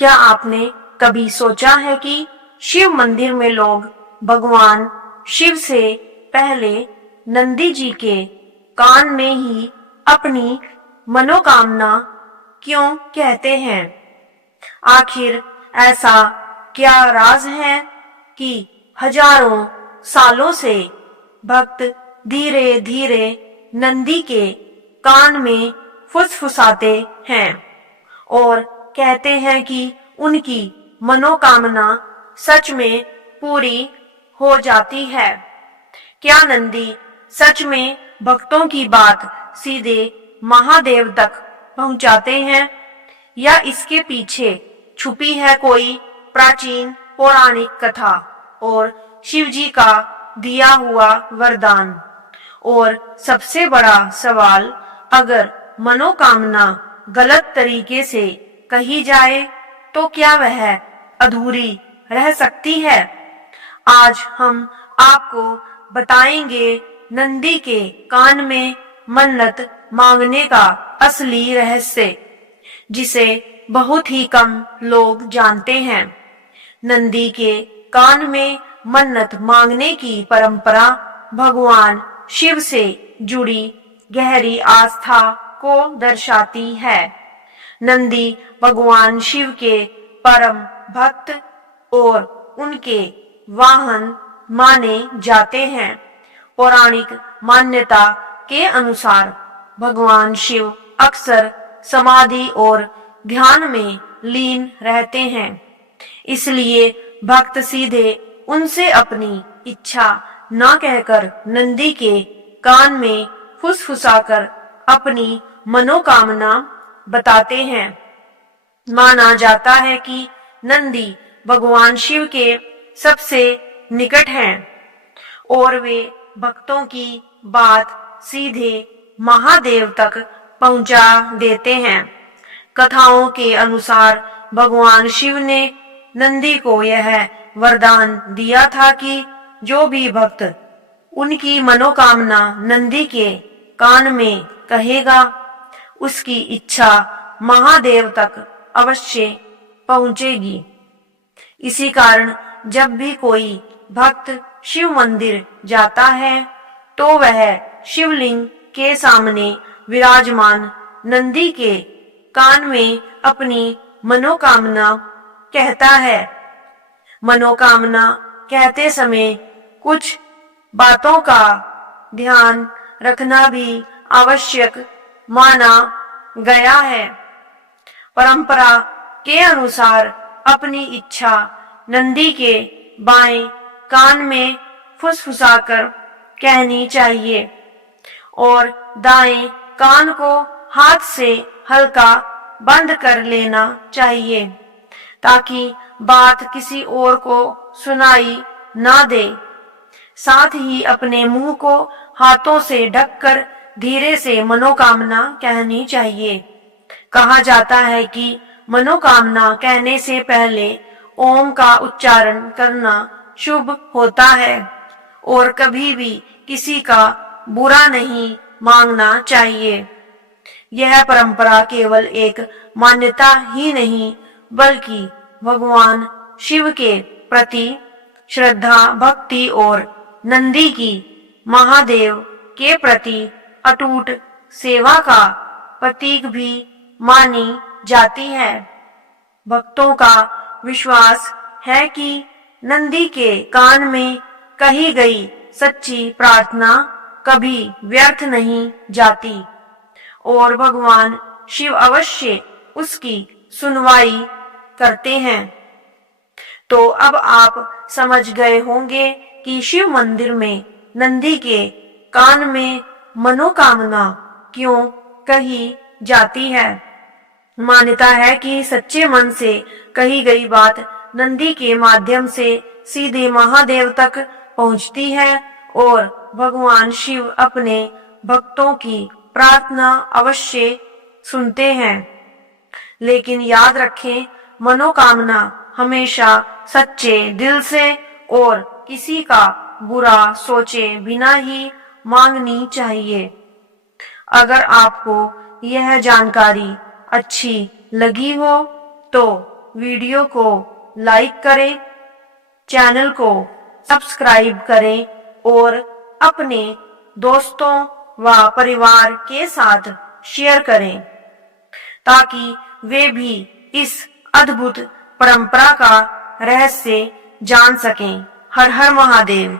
क्या आपने कभी सोचा है कि शिव मंदिर में लोग भगवान शिव से पहले नंदी जी के कान में ही अपनी मनोकामना क्यों कहते हैं? आखिर ऐसा क्या राज है कि हजारों सालों से भक्त धीरे धीरे नंदी के कान में फुसफुसाते हैं और कहते हैं कि उनकी मनोकामना सच में पूरी हो जाती है? क्या नंदी सच में भक्तों की बात सीधे महादेव तक पहुंचाते हैं या इसके पीछे छुपी है कोई प्राचीन पौराणिक कथा और शिवजी का दिया हुआ वरदान? और सबसे बड़ा सवाल, अगर मनोकामना गलत तरीके से कही जाए तो क्या वह अधूरी रह सकती है? आज हम आपको बताएंगे नंदी के कान में मन्नत मांगने का असली रहस्य, जिसे बहुत ही कम लोग जानते हैं। नंदी के कान में मन्नत मांगने की परंपरा भगवान शिव से जुड़ी गहरी आस्था को दर्शाती है। नंदी भगवान शिव के परम भक्त और उनके वाहन माने जाते हैं। पौराणिक मान्यता के अनुसार भगवान शिव अक्सर समाधि और ध्यान में लीन रहते हैं, इसलिए भक्त सीधे उनसे अपनी इच्छा न कहकर नंदी के कान में फुसफुसाकर अपनी मनोकामना बताते हैं। माना जाता है कि नंदी भगवान शिव के सबसे निकट हैं और वे भक्तों की बात सीधे महादेव तक पहुंचा देते हैं। कथाओं के अनुसार भगवान शिव ने नंदी को यह वरदान दिया था कि जो भी भक्त उनकी मनोकामना नंदी के कान में कहेगा, उसकी इच्छा महादेव तक अवश्य पहुंचेगी। इसी कारण जब भी कोई भक्त शिव मंदिर जाता है तो वह शिवलिंग के सामने विराजमान नंदी के कान में अपनी मनोकामना कहता है। मनोकामना कहते समय कुछ बातों का ध्यान रखना भी आवश्यक माना गया है। परंपरा के अनुसार अपनी इच्छा नंदी के बाएं कान में फुसफुसाकर कहनी चाहिए और दाएं कान को हाथ से हल्का बंद कर लेना चाहिए ताकि बात किसी और को सुनाई ना दे। साथ ही अपने मुंह को हाथों से ढककर धीरे से मनोकामना कहनी चाहिए। कहा जाता है कि मनोकामना कहने से पहले ओम का उच्चारण करना शुभ होता है और कभी भी किसी का बुरा नहीं मांगना चाहिए। यह परंपरा केवल एक मान्यता ही नहीं बल्कि भगवान शिव के प्रति श्रद्धा, भक्ति और नंदी की महादेव के प्रति अटूट सेवा का प्रतीक भी मानी जाती है। भक्तों का विश्वास है कि नंदी के कान में कही गई सच्ची प्रार्थना कभी व्यर्थ नहीं जाती और भगवान शिव अवश्य उसकी सुनवाई करते हैं। तो अब आप समझ गए होंगे कि शिव मंदिर में नंदी के कान में मनोकामना क्यों कही जाती है। मान्यता है कि सच्चे मन से कही गई बात नंदी के माध्यम से सीधे महादेव तक पहुंचती है और भगवान शिव अपने भक्तों की प्रार्थना अवश्य सुनते हैं। लेकिन याद रखें, मनोकामना हमेशा सच्चे दिल से और किसी का बुरा सोचे बिना ही मांगनी चाहिए। अगर आपको यह जानकारी अच्छी लगी हो तो वीडियो को लाइक करें, चैनल को सब्सक्राइब करें और अपने दोस्तों व परिवार के साथ शेयर करें ताकि वे भी इस अद्भुत परंपरा का रहस्य जान सकें। हर हर महादेव।